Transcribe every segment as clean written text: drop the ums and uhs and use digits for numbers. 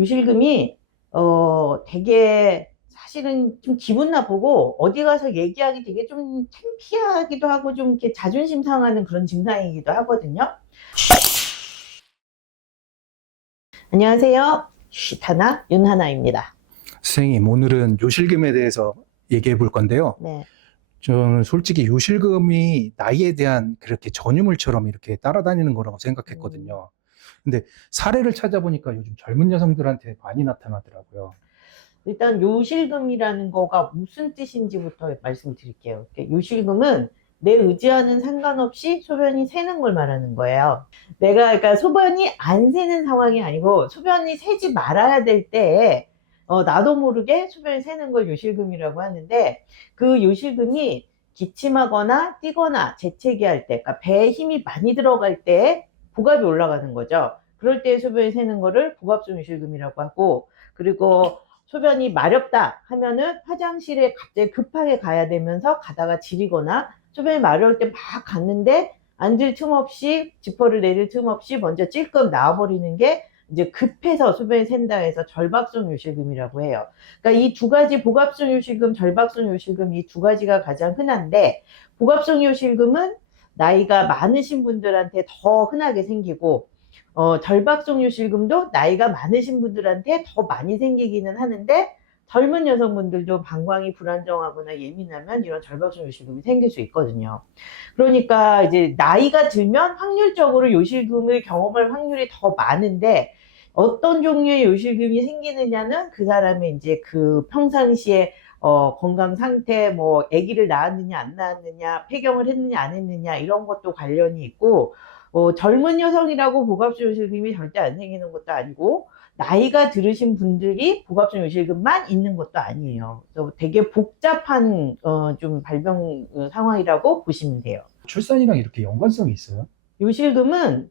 요실금이 되게 사실은 좀 기분 나쁘고 어디 가서 얘기하기 되게 좀 창피하기도 하고 좀 이렇게 자존심 상하는 그런 증상이기도 하거든요. 안녕하세요. 쉿하나 윤하나입니다. 선생님, 오늘은 요실금에 대해서 얘기해 볼 건데요. 네. 저는 솔직히 요실금이 나이에 대한 그렇게 전유물처럼 이렇게 따라다니는 거라고 음, 생각했거든요. 근데 사례를 찾아보니까 요즘 젊은 여성들한테 많이 나타나더라고요. 일단 요실금이라는 거가 무슨 뜻인지부터 말씀드릴게요. 요실금은 내 의지와는 상관없이 소변이 새는 걸 말하는 거예요. 그러니까 소변이 안 새는 상황이 아니고 소변이 새지 말아야 될 때에 나도 모르게 소변이 새는 걸 요실금이라고 하는데, 그 요실금이 기침하거나 뛰거나 재채기 할 때, 그러니까 배에 힘이 많이 들어갈 때 복압이 올라가는 거죠. 그럴 때 소변이 새는 거를 복압성 요실금이라고 하고, 그리고 소변이 마렵다 하면은 화장실에 갑자기 급하게 가야 되면서 가다가 지리거나, 소변이 마려울 때 막 갔는데 앉을 틈 없이 지퍼를 내릴 틈 없이 먼저 찔끔 나와버리는 게 이제 급해서 소변이 샌다 해서 절박성 요실금이라고 해요. 그러니까 이 두 가지, 복압성 요실금, 절박성 요실금, 이 두 가지가 가장 흔한데, 복압성 요실금은 나이가 많으신 분들한테 더 흔하게 생기고, 절박성 요실금도 나이가 많으신 분들한테 더 많이 생기기는 하는데, 젊은 여성분들도 방광이 불안정하거나 예민하면 이런 절박성 요실금이 생길 수 있거든요. 그러니까 이제 나이가 들면 확률적으로 요실금을 경험할 확률이 더 많은데, 어떤 종류의 요실금이 생기느냐는 그 사람의 이제 그 평상시에 건강 상태, 뭐 아기를 낳았느냐 안 낳았느냐, 폐경을 했느냐 안 했느냐, 이런 것도 관련이 있고, 젊은 여성이라고 복압성 요실금이 절대 안 생기는 것도 아니고, 나이가 들으신 분들이 복압성 요실금만 있는 것도 아니에요. 그래서 되게 복잡한 좀 발병 상황이라고 보시면 돼요. 출산이랑 이렇게 연관성이 있어요? 요실금은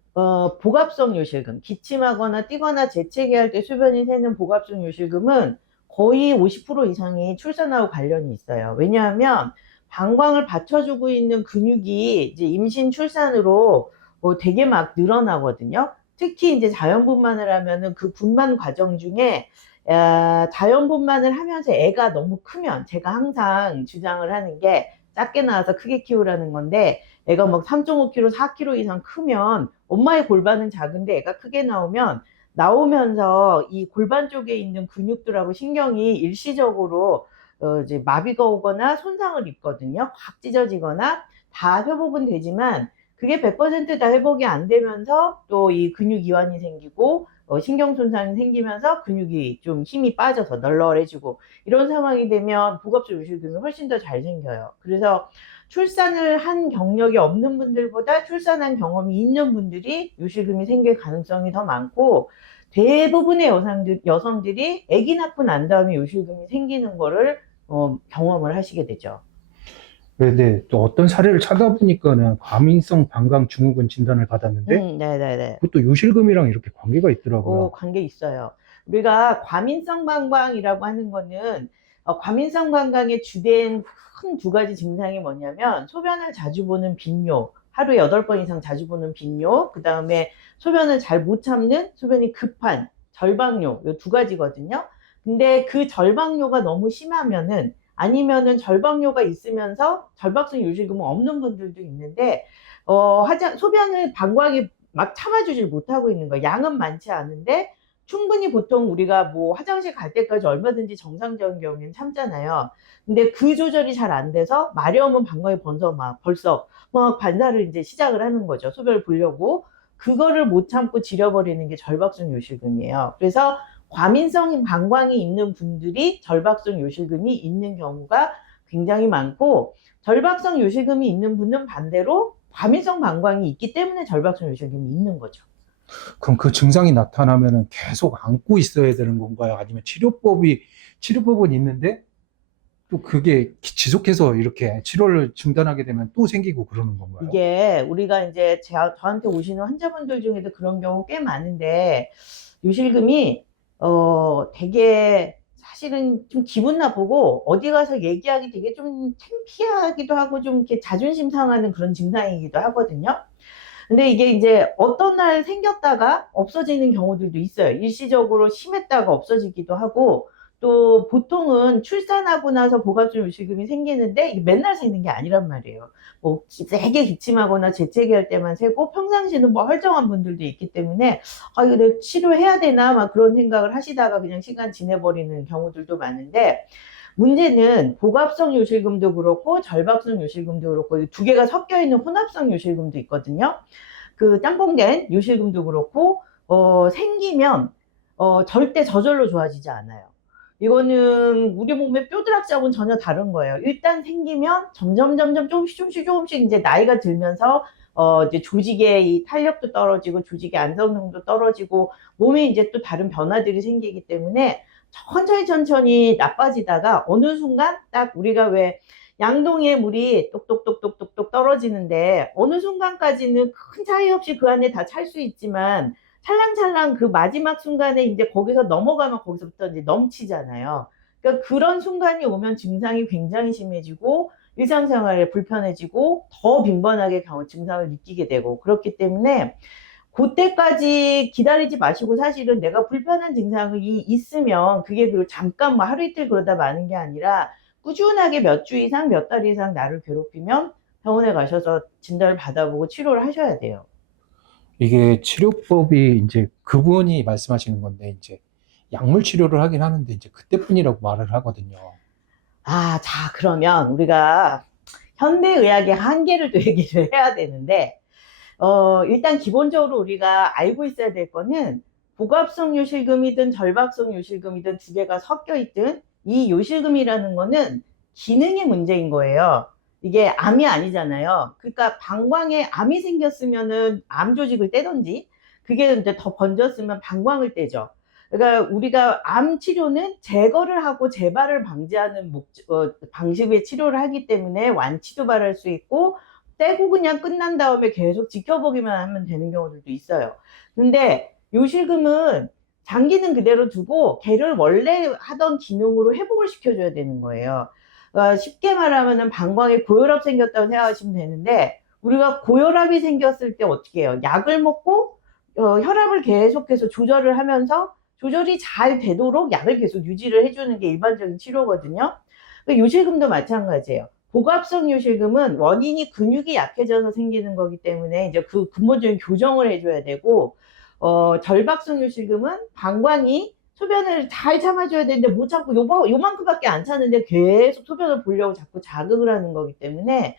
복압성 요실금, 기침하거나 뛰거나 재채기할 때 소변이 새는 복압성 요실금은 거의 50% 이상이 출산하고 관련이 있어요. 왜냐하면 방광을 받쳐주고 있는 근육이 이제 임신 출산으로 되게 막 늘어나거든요. 특히 이제 자연분만을 하면은 그 분만 과정 중에 자연분만을 하면서 애가 너무 크면, 제가 항상 주장을 하는 게 작게 나와서 크게 키우라는 건데, 애가 막 3.5kg, 4kg 이상 크면 엄마의 골반은 작은데 애가 크게 나오면서 이 골반 쪽에 있는 근육들하고 신경이 일시적으로 이제 마비가 오거나 손상을 입거든요. 확 찢어지거나. 다 회복은 되지만 그게 100%다 회복이 안 되면서 또 이 근육 이완이 생기고 신경 손상이 생기면서 근육이 좀 힘이 빠져서 널널해지고, 이런 상황이 되면 복압성 요실금이 훨씬 더 잘 생겨요. 그래서 출산을 한 경력이 없는 분들보다 출산한 경험이 있는 분들이 요실금이 생길 가능성이 더 많고, 대부분의 여성들이 아기 낳고 난 다음에 요실금이 생기는 거를 경험을 하시게 되죠. 근데 또 어떤 사례를 찾아보니까는 과민성 방광 증후군 진단을 받았는데 네네네. 그것도 요실금이랑 이렇게 관계가 있더라고요. 관계 있어요. 우리가 과민성 방광이라고 하는 거는, 과민성 방광의 주된 큰 두 가지 증상이 뭐냐면, 소변을 자주 보는 빈뇨, 하루에 8번 이상 자주 보는 빈뇨, 그 다음에 소변을 잘 못 참는, 소변이 급한 절박뇨, 이 두 가지거든요. 근데 그 절박뇨가 너무 심하면은, 아니면은 절박뇨가 있으면서 절박성 요실금은 없는 분들도 있는데, 소변을 방광이 막 참아주질 못하고 있는 거예요. 양은 많지 않은데 충분히, 보통 우리가 뭐 화장실 갈 때까지 얼마든지 정상적인 경우에는 참잖아요. 근데 그 조절이 잘 안 돼서 마려우면 방광이 벌써 막 반사를 이제 시작을 하는 거죠. 소변을 보려고. 그거를 못 참고 지려버리는 게 절박성 요실금이에요. 그래서 과민성 방광이 있는 분들이 절박성 요실금이 있는 경우가 굉장히 많고, 절박성 요실금이 있는 분은 반대로 과민성 방광이 있기 때문에 절박성 요실금이 있는 거죠. 그럼 그 증상이 나타나면은 계속 안고 있어야 되는 건가요? 아니면 치료법은 있는데 또 그게 지속해서 이렇게 치료를 중단하게 되면 또 생기고 그러는 건가요? 이게 우리가 이제 저한테 오시는 환자분들 중에도 그런 경우 꽤 많은데, 요실금이 되게 사실은 좀 기분 나쁘고 어디 가서 얘기하기 되게 좀 창피하기도 하고 좀 이렇게 자존심 상하는 그런 증상이기도 하거든요. 근데 이게 이제 어떤 날 생겼다가 없어지는 경우들도 있어요. 일시적으로 심했다가 없어지기도 하고, 또 보통은 출산하고 나서 복합성 요실금이 생기는데 이게 맨날 생기는 게 아니란 말이에요. 뭐 세게 기침하거나 재채기할 때만 새고 평상시는 뭐 헐쩡한 분들도 있기 때문에 아 이거 내가 치료해야 되나 막 그런 생각을 하시다가 그냥 시간 지내버리는 경우들도 많은데, 문제는 복합성 요실금도 그렇고 절박성 요실금도 그렇고 이 두 개가 섞여 있는 혼합성 요실금도 있거든요. 그 짬뽕된 요실금도 그렇고 생기면 절대 저절로 좋아지지 않아요. 이거는 우리 몸의 뼈드락자하고는 전혀 다른 거예요. 일단 생기면 점점 조금씩 이제 나이가 들면서 이제 조직의 이 탄력도 떨어지고 조직의 안정성도 떨어지고 몸에 이제 또 다른 변화들이 생기기 때문에 천천히 나빠지다가 어느 순간 딱 우리가 왜 양동이에 물이 똑똑똑똑똑똑 떨어지는데 어느 순간까지는 큰 차이 없이 그 안에 다 찰 수 있지만 찰랑찰랑 그 마지막 순간에 이제 거기서 넘어가면 거기서부터 이제 넘치잖아요. 그러니까 그런 순간이 오면 증상이 굉장히 심해지고 일상생활에 불편해지고 더 빈번하게 증상을 느끼게 되고 그렇기 때문에 그때까지 기다리지 마시고 사실은 내가 불편한 증상이 있으면 그게 그 잠깐 뭐 하루 이틀 그러다 마는 게 아니라 꾸준하게 몇 주 이상 몇 달 이상 나를 괴롭히면 병원에 가셔서 진단을 받아보고 치료를 하셔야 돼요. 이게 치료법이 이제 그분이 말씀하시는 건데, 이제 약물 치료를 하긴 하는데, 이제 그때뿐이라고 말을 하거든요. 아, 자, 그러면 우리가 현대의학의 한계를 또 얘기를 해야 되는데, 일단 기본적으로 우리가 알고 있어야 될 거는 복합성 요실금이든 절박성 요실금이든 두 개가 섞여 있든 이 요실금이라는 거는 기능의 문제인 거예요. 이게 암이 아니잖아요. 그러니까 방광에 암이 생겼으면은 암 조직을 떼든지 그게 이제 더 번졌으면 방광을 떼죠. 그러니까 우리가 암 치료는 제거를 하고 재발을 방지하는 방식의 치료를 하기 때문에 완치도 바랄 수 있고 떼고 그냥 끝난 다음에 계속 지켜보기만 하면 되는 경우들도 있어요. 근데 요실금은 장기는 그대로 두고 걔를 원래 하던 기능으로 회복을 시켜줘야 되는 거예요. 쉽게 말하면 방광에 고혈압 생겼다고 생각하시면 되는데 우리가 고혈압이 생겼을 때 어떻게 해요? 약을 먹고 혈압을 계속해서 조절을 하면서 조절이 잘 되도록 약을 계속 유지를 해주는 게 일반적인 치료거든요. 요실금도 마찬가지예요. 복합성 요실금은 원인이 근육이 약해져서 생기는 거기 때문에 이제 그 근본적인 교정을 해줘야 되고, 절박성 요실금은 방광이 소변을 잘 참아줘야 되는데 못 참고 요만큼밖에 안 차는데 계속 소변을 보려고 자꾸 자극을 하는 거기 때문에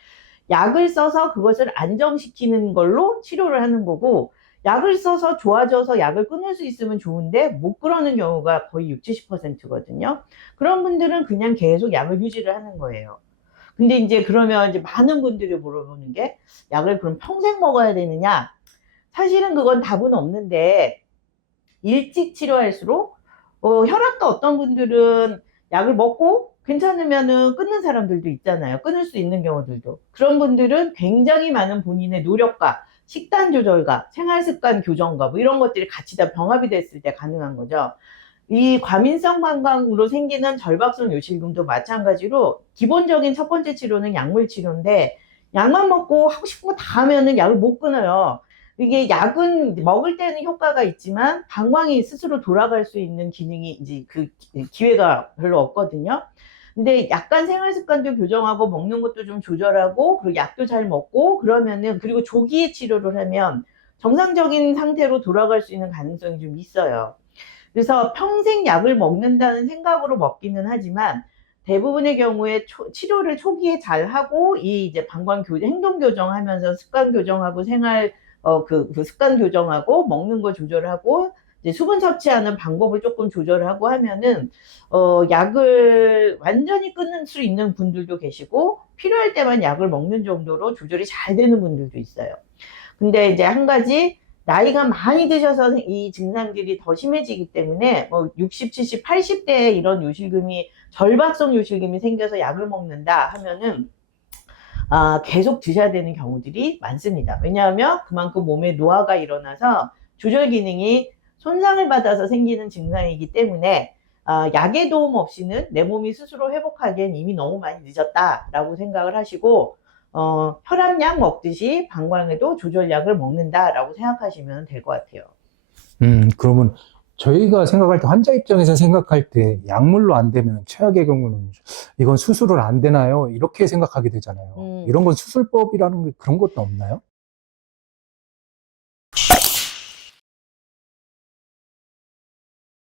약을 써서 그것을 안정시키는 걸로 치료를 하는 거고, 약을 써서 좋아져서 약을 끊을 수 있으면 좋은데 못 끊는 경우가 거의 60, 70%거든요. 그런 분들은 그냥 계속 약을 유지를 하는 거예요. 근데 이제 그러면 이제 많은 분들이 물어보는 게 약을 그럼 평생 먹어야 되느냐? 사실은 그건 답은 없는데 일찍 치료할수록 혈압도 어떤 분들은 약을 먹고 괜찮으면은 끊는 사람들도 있잖아요. 끊을 수 있는 경우들도. 그런 분들은 굉장히 많은 본인의 노력과 식단 조절과 생활습관 교정과 뭐 이런 것들이 같이 다 병합이 됐을 때 가능한 거죠. 이 과민성 방광으로 생기는 절박성 요실금도 마찬가지로 기본적인 첫 번째 치료는 약물 치료인데 약만 먹고 하고 싶은 거 다 하면은 약을 못 끊어요. 이게 약은 먹을 때는 효과가 있지만 방광이 스스로 돌아갈 수 있는 기능이 이제 그 기회가 별로 없거든요. 근데 약간 생활 습관도 교정하고 먹는 것도 좀 조절하고 그리고 약도 잘 먹고 그러면은 그리고 조기에 치료를 하면 정상적인 상태로 돌아갈 수 있는 가능성이 좀 있어요. 그래서 평생 약을 먹는다는 생각으로 먹기는 하지만 대부분의 경우에 치료를 초기에 잘 하고 이 이제 행동 교정하면서 습관 교정하고 그 습관 교정하고 먹는 거 조절하고 이제 수분 섭취하는 방법을 조금 조절하고 하면은 약을 완전히 끊을 수 있는 분들도 계시고 필요할 때만 약을 먹는 정도로 조절이 잘 되는 분들도 있어요. 근데 이제 한 가지 나이가 많이 드셔서 이 증상들이 더 심해지기 때문에 뭐 60, 70, 80대에 이런 요실금이 절박성 요실금이 생겨서 약을 먹는다 하면은 계속 드셔야 되는 경우들이 많습니다. 왜냐하면 그만큼 몸에 노화가 일어나서 조절 기능이 손상을 받아서 생기는 증상이기 때문에 약의 도움 없이는 내 몸이 스스로 회복하기엔 이미 너무 많이 늦었다라고 생각을 하시고 혈압약 먹듯이 방광에도 조절약을 먹는다라고 생각하시면 될 것 같아요. 그러면 저희가 생각할 때, 환자 입장에서 생각할 때 약물로 안 되면 최악의 경우는 이건 수술을 안 되나요? 이렇게 생각하게 되잖아요. 이런 건 수술법이라는 게 그런 것도 없나요?